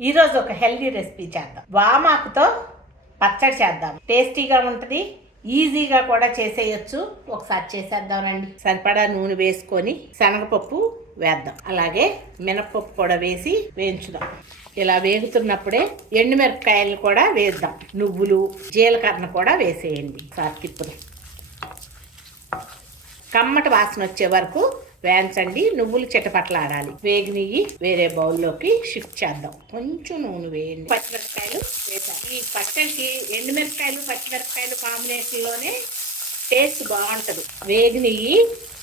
ఈరోజు ఒక healthy recipe చేద్దాం. వామాకుతో పచ్చడి చేద్దాం. టేస్టీగా ఉంటుంది ఈజీగా కూడా చేసేయచ్చు. ఒకసారి చేసేద్దాం రండి. సరిపడా నూనె వేసుకొని శనగపప్పు వేద్దాం. అలాగే మినపప్పు కూడా వేసి వేయించుదాం. ఇలా వేగుతున్నప్పుడే ఎండుమిరపకాయలు కూడా వేద్దాం. నువ్వులు జీలకర్ర కూడా వేసేయండి. సార్ తిప్పులు కమ్మటి వాసన వచ్చే వరకు వేయించండి నువ్వులు చిటపట్లాడాలి వేగినవి వేరే బౌల్లోకి షిఫ్ట్ చేద్దాం. కొంచెం నూనె వేయండి. పచ్చిమిరపకాయలు వేసాం ఈ పచ్చడికి ఎండుమిరపకాయలు పచ్చిమిరపకాయలు కాంబినేషన్లోనే టేస్ట్ బాగుంటుంది. వేగినవి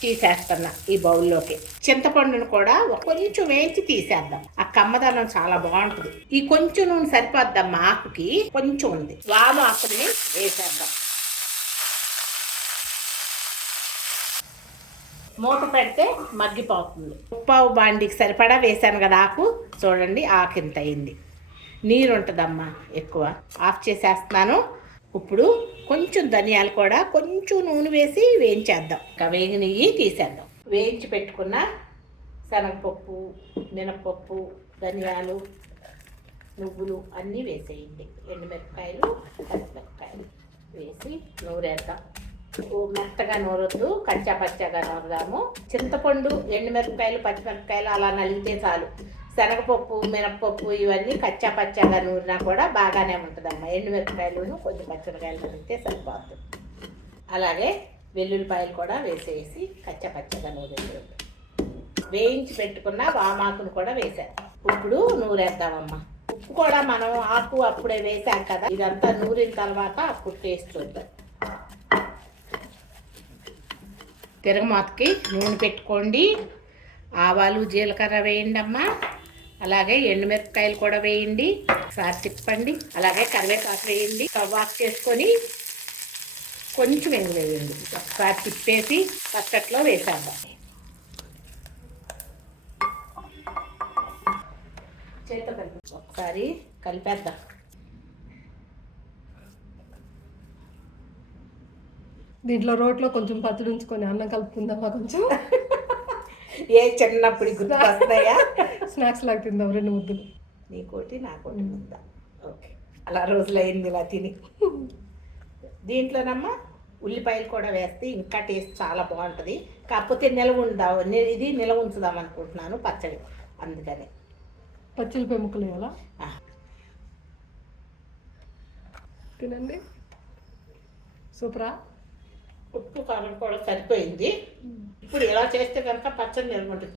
తీసేస్తున్నా ఈ బౌల్లోకి. చింతపండును కూడా కొంచెం వేయించి తీసేద్దాం. ఆ కమ్మదనం చాలా బాగుంటుంది. ఈ కొంచెం నూనె సరిపోద్దాం ఆకుకి కొంచెం ఉంది. వాము ఆకుని వేసేద్దాం. మూత పెడితే మగ్గిపోతుంది. ఉప్పావు బాండికి సరిపడా వేసాను కదా ఆకు. చూడండి ఆకు అయింది. నీరు ఉంటుందమ్మా ఎక్కువ. ఆఫ్ చేసేస్తున్నాను. ఇప్పుడు కొంచెం ధనియాలు కూడా కొంచెం నూనె వేసి వేయించేద్దాం. ఇంకా నెయ్యి తీసేద్దాం. వేయించి పెట్టుకున్న శనగపప్పు మినపప్పు ధనియాలు నువ్వులు అన్నీ వేసేయండి. ఎండుమిరపకాయలు పచ్చిమిరపకాయలు వేసి నూరేద్దాం. మెత్తగా నూరొద్దు కచ్చా పచ్చగా నూరదాము. చింతపండు ఎండుమిరపకాయలు పచ్చిమిరపకాయలు అలా నలిగితే చాలు. శనగపప్పు మినపప్పు ఇవన్నీ కచ్చా పచ్చగా నూరినా కూడా బాగానే ఉంటుందమ్మా. ఎండుమిరపకాయలు కొంచెం పచ్చిమిరకాయలు నలిగితే సరిపోతుంది అలాగే వెల్లుల్లిపాయలు కూడా వేసేసి కచ్చా పచ్చగా నూరేది వేయించి పెట్టుకున్న వామాకును కూడా వేసాను ఇప్పుడు నూరేద్దామమ్మా. ఉప్పు కూడా మనం ఆకు అప్పుడే వేసాం కదా ఇదంతా నూరిన తర్వాత అప్పుడు టేస్ట్ వద్దాం తిరగమాతకి నూనె పెట్టుకోండి. ఆవాలు జీలకర్ర వేయండి అమ్మా అలాగే ఎండుమిరపకాయలు కూడా వేయండి. సార్ తిప్పండి. అలాగే కరివేపాకు వేయండి. స్టవ్ చేసుకొని కొంచెం ఎంగు వేయండి. ఒకసారి తిప్పేసి పచ్చట్లో వేసేద్దాం. చేత కలిపి ఒకసారి కలిపేద్దాం. దీంట్లో రోట్లో కొంచెం పచ్చడి ఉంచుకొని అన్నం కలుపుకుందామా కొంచెం? ఏ చిన్నప్పుడు గుర్తు వస్తాయా స్నాక్స్ లాగా తిందాం రెండు ముద్దలు. నీకోటి నాకోటి ఉందా ఓకే. అలా రోజులైంది ఇలా తిని. దీంట్లోనమ్మా ఉల్లిపాయలు కూడా వేస్తే ఇంకా టేస్ట్ చాలా బాగుంటుంది. కాకపోతే నిలవ ఉందాం ఇది నిలవ ఉంచుదాం అనుకుంటున్నాను పచ్చడి. అందుకని. పచ్చిమిరపకాయ ముక్కలు వేయాలా? ఆ, తినండి. సూపరా? ఉప్పు కారం కూడా సరిపోయింది. ఇప్పుడు ఇలా చేస్తే కనుక పచ్చడి ఉంటుంది